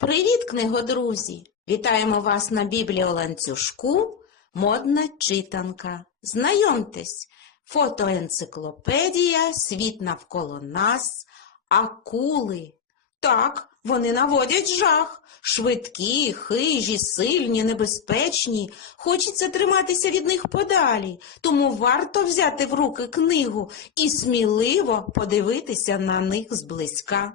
Привіт, книгодрузі! Вітаємо вас на бібліоланцюжку Модна читанка. Знайомтесь, фотоенциклопедія, світ навколо нас, акули. Так, вони наводять жах. Швидкі, хижі, сильні, небезпечні. Хочеться триматися від них подалі, тому варто взяти в руки книгу і сміливо подивитися на них зблизька.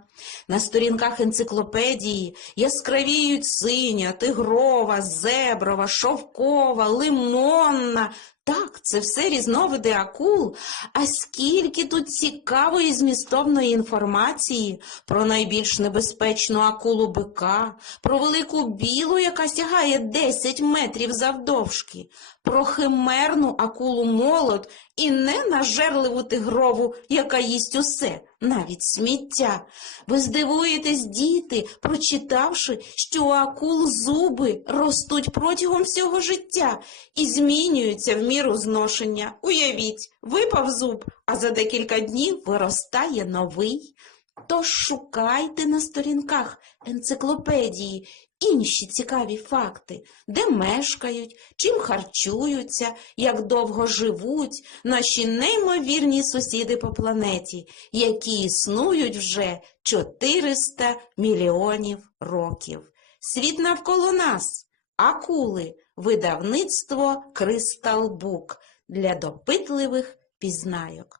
На сторінках енциклопедії яскравіють синя, тигрова, зеброва, шовкова, лимонна. Так, це все різновиди акул. А скільки тут цікавої змістовної інформації про найбільш небезпечну акулу бика, про велику білу, яка сягає 10 метрів завдовжки, про химерну акулу молот і ненажерливу тигрову, яка їсть усе, навіть сміття. Ви здивуєтесь, діти, прочитавши, що у акул зуби ростуть протягом всього життя і змінюються в міру зношення. Уявіть, випав зуб, а за декілька днів виростає новий. Тож шукайте на сторінках енциклопедії інші цікаві факти, де мешкають, чим харчуються, як довго живуть наші неймовірні сусіди по планеті, які існують вже 400 мільйонів років. Світ навколо нас, акули, видавництво Кристал Бук для допитливих пізнайок.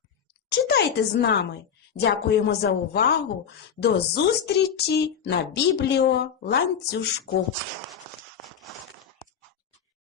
Читайте з нами. Дякуємо за увагу. До зустрічі на бібліо ланцюжку.